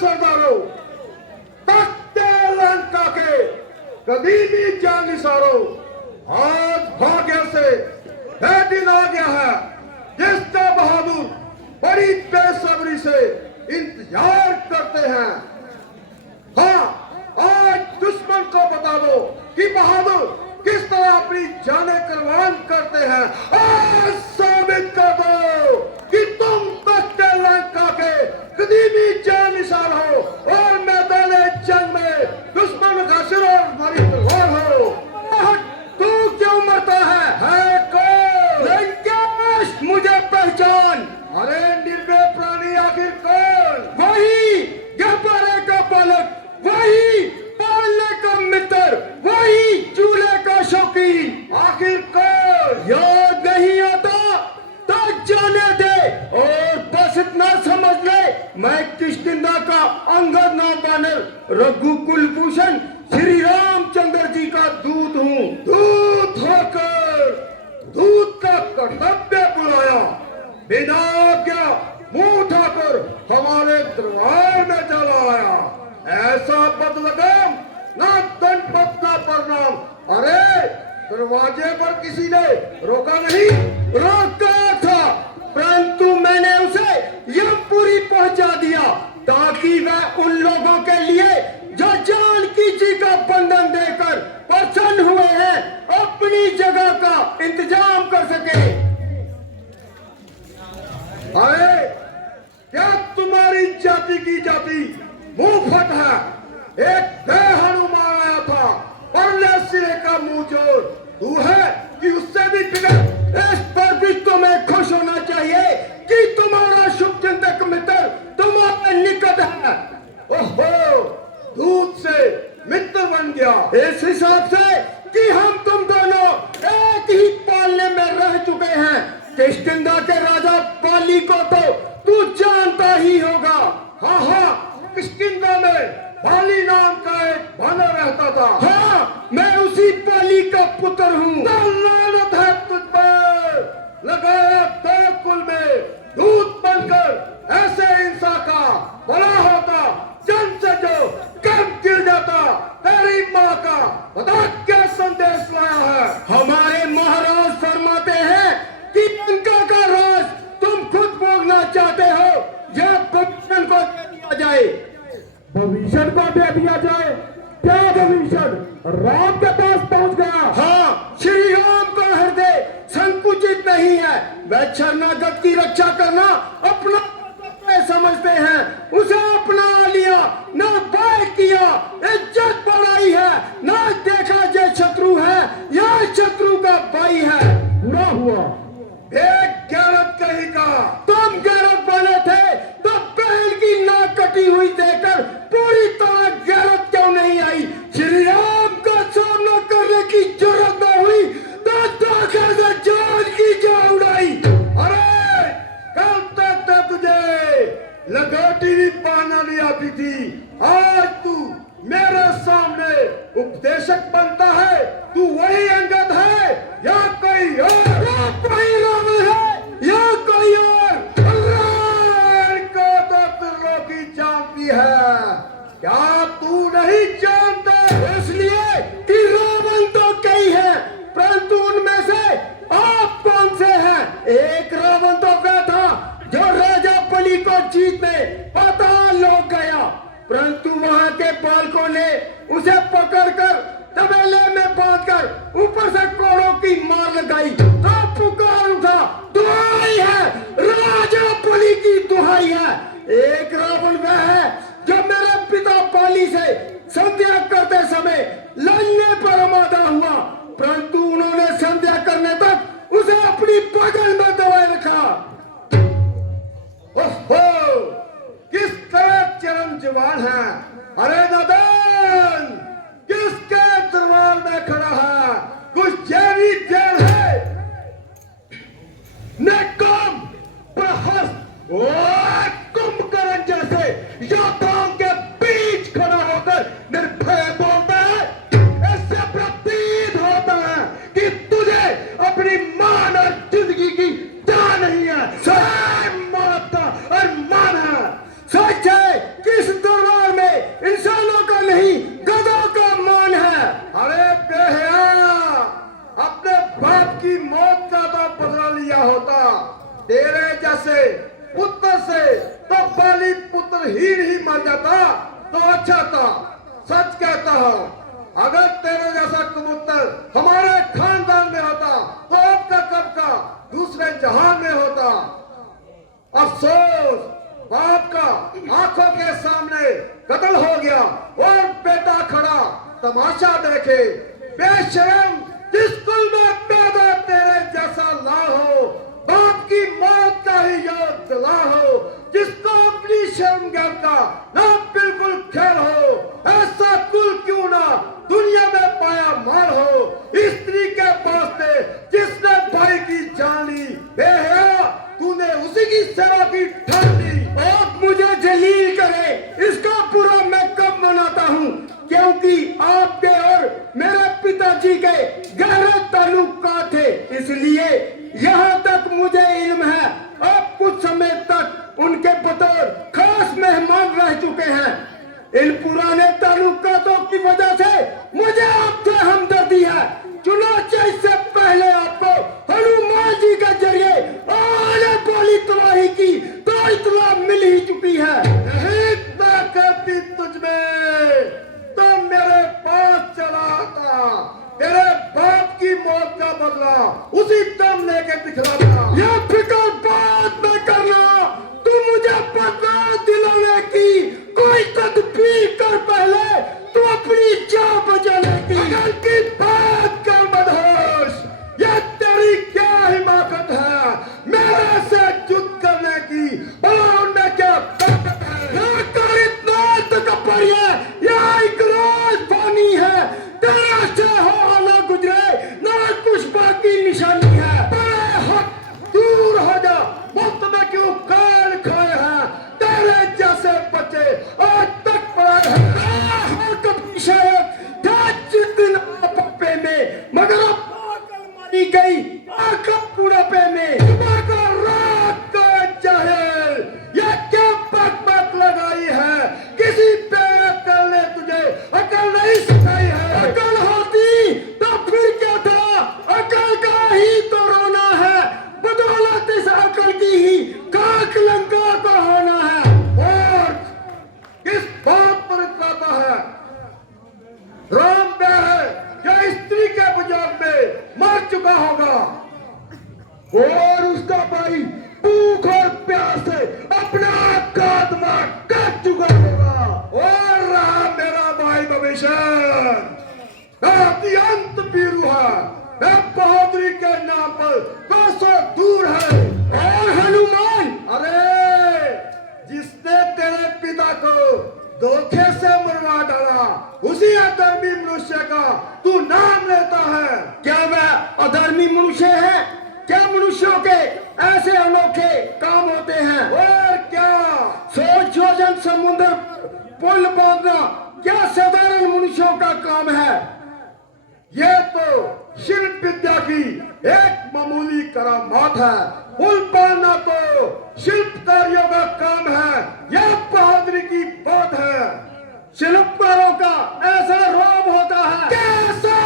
सरदारों, तख्ते लंका के कदीमी जानिसारों, आज भाग्य से वह दिन आ गया है जिसका बहादुर बड़ी बेसब्री से इंतजार करते हैं। हाँ, आज दुश्मन को बता दो कि बहादुर किस तरह अपनी जानें कुर्बान करते हैं। आज साबित कर दो कि तुम तख्ते लंका के कदीमी जानिसार हो और मैदान जंग में दुश्मन का सिर और हमारी तलवार हो। तू क्यों मरता है कौन? लंकेश, मुझे पहचान। अरे निर्भय प्राणी आखिर कौन? वही गहबरे का बालक, वही पालने का मित्र, वही चूल्हे का शौकीन। आखिर कौन? याद नहीं आता तो जाने दे, और बस इतना समझ ले, मैं किष्किंधा का अंगद नाम बानर रघुकुल भूषण श्री रामचंद्र जी का दूत हूँ। दूत होकर दूत का कर्तव्य बुलाया, बिना आज्ञा मुंह उठाकर हमारे दरबार में चला आया। ऐसा बदलगम ना दंडवत ना प्रणाम। अरे दरवाजे पर किसी ने रोका नहीं? रोका था, परंतु मैंने उसे यमपुरी पहुंचा दिया ताकि वह उन लोगों के लिए जो जानकी जी का बंधन देकर प्रसन्न हुए हैं अपनी जगह का इंतजाम कर सके। अरे क्या तुम्हारी जाति की जाति मुंह फट है? एक हनुमान आया था, परले सिरे का मुंह जोड़ तू है कि उससे भी बिगड़? इस पर भी तुम्हें खुश होना चाहिए कि तुम्हारा शुभचिंतक मित्र तुम्हारे निकट है। ओहो, दूत से मित्र बन गया। इस हिसाब से कि हम तुम दोनों एक ही पालने में रह चुके हैं। किष्किंधा के राजा पाली को तो तू जानता ही होगा। हाँ हाँ, किष्किंधा में पाली नाम का एक बानर रहता था। हाँ, मैं उसी पाली का पुत्र हूँ। लानत है तुझ पर, लगाया तेरे कुल में दूत बनकर ऐसे इंसान का बड़ा होता, जन से जो कम गिर जाता। तेरी माँ का बता क्या संदेश लाया है? हमारे महाराज फरमाते हैं कि लंका का राज तुम खुद भोगना चाहते हो, यह भविष्य को दे दिया जाए। भविष्य को दे दिया जाए? क्या भविष्य? राम के पास पहुंच गया? हाँ, श्री राम का हृदय संकुचित नहीं है। वह शरणागत की रक्षा करना अपना कर्तव्य समझते हैं। उसे अपना लिया, न भय किया, इज्जत बढ़ाई है, न देखा जो शत्रु है या शत्रु का भाई है। बुरा हुआ, एक गैरत कही का। तुम गैरत बने थे तो बहन की नाक कटी हुई देखकर पूरी तरह गैरत क्यों नहीं आई? श्री राम का सामना करने की जरूरत न हुई तो धोखे से जान की जा उड़ाई। अरे कल तक तो तुझे लगोटी भी पहना नहीं आती थी, आज तू मेरे सामने उपदेशक बनता है। तू वही अंगद है या कोई और? कोई रावण है या कोई और? इनको तो त्रिलोकी जानती है, क्या तू नहीं जानता? इसलिए कि रावण तो कई है, परंतु उनमें से आप कौन से हैं? एक रावण तो वह था जो राजा बलि को जीतने पाताल लोक गया, परंतु वहां के पालकों ने उसे पकड़कर तबेले में बांधकर ऊपर से कोड़ों की मार लगाई तो पुकार उठा, दुहाई है, राजा बलि की दुहाई है। एक रावण वह है जो मेरे पिता पाली से संध्या करते समय लड़ने पर आमादा हुआ, परंतु उन्होंने संध्या करने तक उसे अपनी बगल में दबाए रखा। ओहो, किस तरह चरम जवान है। अरे नदन, किसके दरबार में खड़ा है? कुछ जैवी जैन है? निकम प्रहस्त कुंभकर्ण जैसे योद्धाओं के बीच खड़ा होकर निर्भय बोलता है। इससे प्रतीत होता है कि तुझे अपनी मान और जिंदगी की जान नहीं है। माता और मान है। सच है कि इस जैसे पुत्र से तो बाली पुत्रहीन ही मर जाता तो अच्छा था। सच कहता हूँ, अगर तेरे जैसा कबूतर हमारे खानदान में होता तो अब का कब का दूसरे जहान में होता। अफसोस, बाप का आंखों के सामने कत्ल हो गया और बेटा खड़ा तमाशा देखे। बेशरम, जिस कुल में पैदा तेरे जैसा ना हो, बाप की मौत का ही याद दिला हो, जिसको अपनी शर्म ज्ञान का ना बिल्कुल ख्याल हो, ऐसा कुल क्यों ना दुनिया में पाया मार हो। स्त्री के वास्ते जिसने भाई की जान ली, बेहया तूने उसी की सेवा की ठान ली। आप मुझे जलील करे, इसका पूरा मैं कब मनाता हूँ, क्योंकि आपके और मेरे पिताजी के गहरे ताल्लुकात थे, इसलिए यहाँ तक मुझे इल्म है आप कुछ समय तक उनके बतौर खास मेहमान रह चुके हैं। इन पुराने ताल्लुकातों की वजह से मुझे आपसे हमदर्दी है। चुनाचे इससे पहले आपको हनुमान जी के जरिए आने वाली तबाही की तो इत्तला मिल ही चुकी है। यही ताकत थी तुझमें तो मेरे पास चला था, तेरे बाप की मौत का बदला उसी दम लेके दिखलाता। यह फिक्र बात न करना, तू मुझे बदला दिलाने की कोई तदबीर कर, पहले तू अपनी जान बचाने की। अकल की बात कर मदहोश, यह तेरी क्या हिमाकत है मेरे से युद्ध करने की, भला उनमें क्या ताकत है। ना कर इतना तकब्बर है, यह एक राजधानी है, तेरा से हो ना गुजरे ना कुछ बाकी निशानी है। बड़े हक दूर हो जा, मुफ्त में क्यों काल खाए हैं तेरे जैसे बच्चे आज तक पड़े हैं। पप्पे में मगर अब अकल मारी गई आकर बुढ़ापे में। रात का जहल, ये क्या बक लगाई है, किसी पे अकल ने तुझे अकल नहीं सिखाई है। अकल होती तो फिर क्या था, अकल का ही तो रोना है, बदौलत इस अकल की ही काक लंका को होना है। और किस बात पर इतराता है, राम प्यार है क्या स्त्री के बुझाग में मर चुका होगा और उसका भाई भूख और प्यास से अपना खात्मा कर चुका होगा। और रहा मेरा भाई भविष्य अंत पीरू है, मैं बहादुरी के नाम पर 200 दूर है। और हनुमान, अरे जिसने तेरे पिता को धोखे से मरवा डाला, उसी अधर्मी मनुष्य का तू नाम लेता है। क्या वह अधर्मी मनुष्य है? क्या मनुष्यों के ऐसे अनोखे काम होते हैं? और क्या 100 योजन समुद्र पुल बांधना क्या साधारण मनुष्यों का काम है? ये तो शिल्प विद्या की एक मामूली करामात है। पुल बांधना तो शिल्पकारियों का काम है, यह बहादुरी की बात है। शिल्पकारों का ऐसा रोब होता है, कैसा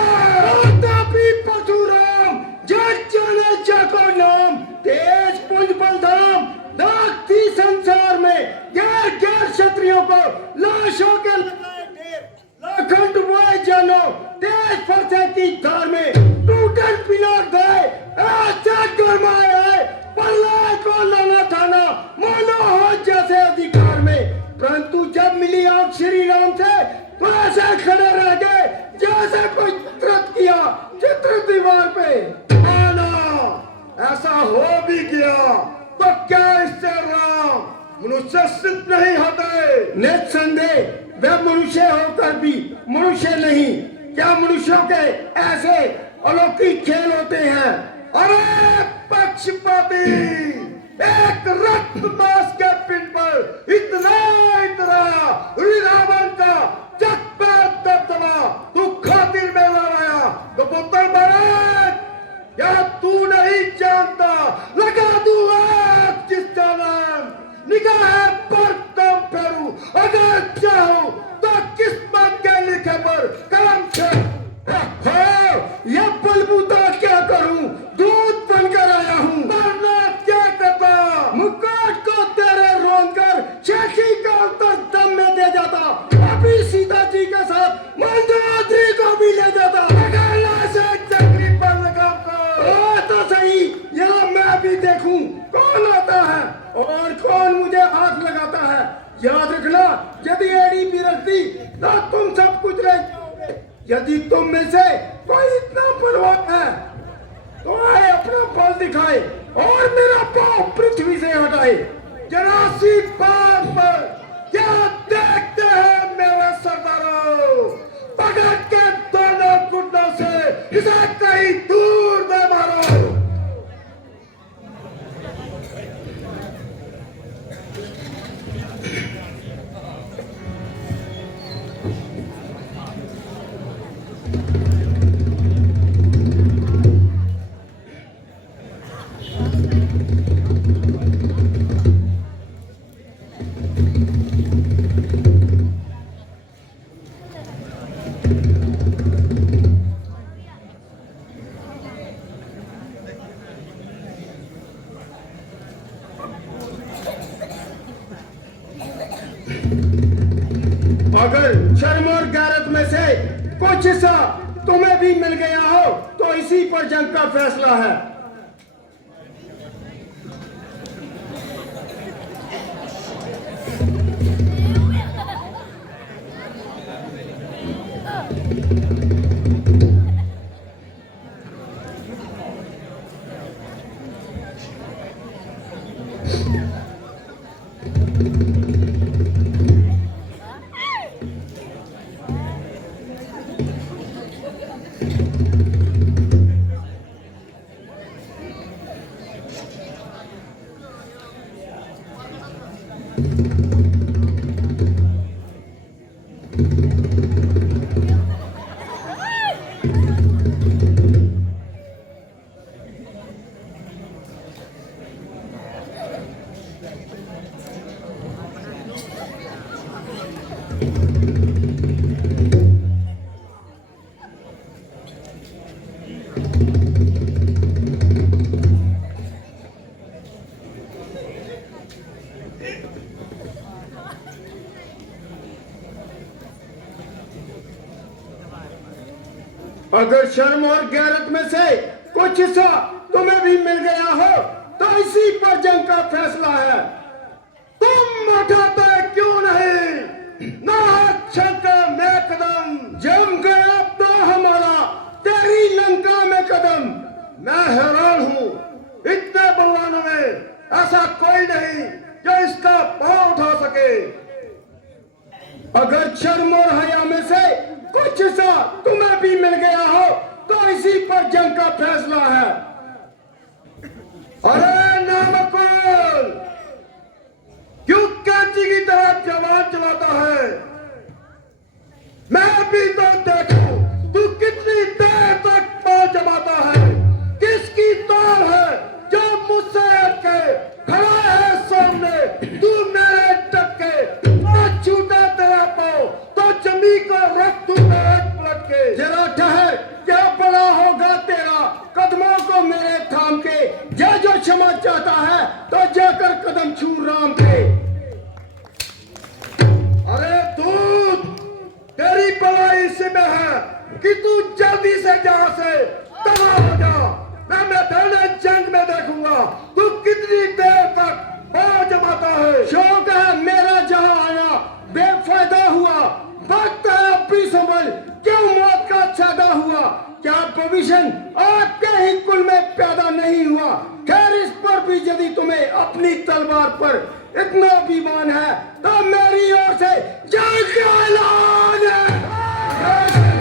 प्रतापी परशुराम, जग जाने जाको नाम, तेज पुंज बलधाम, दागती संसार में गैर गैर क्षत्रियों को लाशों के लगाए ढेर, लाखंड बोए जानो तेज फरसे की धार में टूटन पिनाक गए, ऐसा गरमाए आए, प्रलय को लाना थाना मानो हो जैसे अधिकार में। परंतु जब मिली आंख श्री राम से तो ऐसे खड़े रह गए जैसे कोई चित्रित किया चित्र दीवार पे। माना ऐसा हो भी गया तो क्या इससे राम मनुष्य सिद्ध नहीं होते? निस्संदेह वे मनुष्य होकर भी मनुष्य नहीं। क्या मनुष्यों के ऐसे अलौकिक खेल होते हैं? अरे पक्षपाती, एक रक्त मांस के पिंड पर इतना रावण का चक्का दबदबा तू खातिर में लाया तो पुत्र महाराज, क्या तू नहीं जानता लगा दू आग जिसका नाम निगाह पर दम फेरू, अगर चाहूं तो किस्मत के लिखे पर कलम फेरू। यह बलबूता क्या करूं, दूध बनकर आया हूं। मरना क्या करता, याद रखना, यदि एडी भी रखती तो तुम सब कुछ रह जाओगे। यदि तुम में से कोई इतना बलवान है तो आए अपना बल दिखाए और मेरा पांव पृथ्वी से हटाए। जरासी बात पर क्या देखते हैं मेरे सरदारों? पकड़ के दोनों गुंडों से इसे कहीं दूर दे मारो। अगर शर्म और गैरत में से कुछ हिस्सा तुम्हें भी मिल गया हो तो इसी पर जंग का फैसला है। अगर शर्म और गैरत में से कुछ हिस्सा तुम्हें भी मिल गया हो तो इसी पर जंग का फैसला है। तुम उठाते क्यों नहीं? ना शंकर में कदम जम गया तो हमारा तेरी लंका में कदम। मैं हैरान हूँ, इतने बलवानों में ऐसा कोई नहीं जो इसका पांव उठा सके। अगर शर्म और हया में से कुछ हिस्सा तुम्हें भी मिल गया हो तो इसी पर जंग का फैसला है। अरे नामकुल, क्यों कैंची की तरह जवान चलाता है? मैं भी तो देखूं तू कितनी देर तक पांव जमाता है। किसकी ताल है जो मुझसे हटके खड़ा है सामने? तू मेरे टक्के छूटा तेरा पांव तो जमी को रख दूंगा एक पलट के। जरा ठहर, क्या बड़ा होगा तेरा कदमों को मेरे थाम के। ये जो क्षमा चाहता है तो जाकर कदम छू राम के। अरे दूध, तेरी भलाई इसी में है कि तू जल्दी से जहां से तबाह हो जा। मैं मैदान जंग में देखूंगा तू कितनी देर तक पांव जमाता है। शौक है मेरा जहां आना बेफायदा हुआ। वक्त है अब भी संभल, क्यों मौत का छादा हुआ। क्या भविष्य आपके ही कुल में पैदा नहीं हुआ। खैर इस पर भी यदि तुम्हें अपनी तलवार पर इतना अभिमान है तो मेरी ओर से जंग का ऐलान है।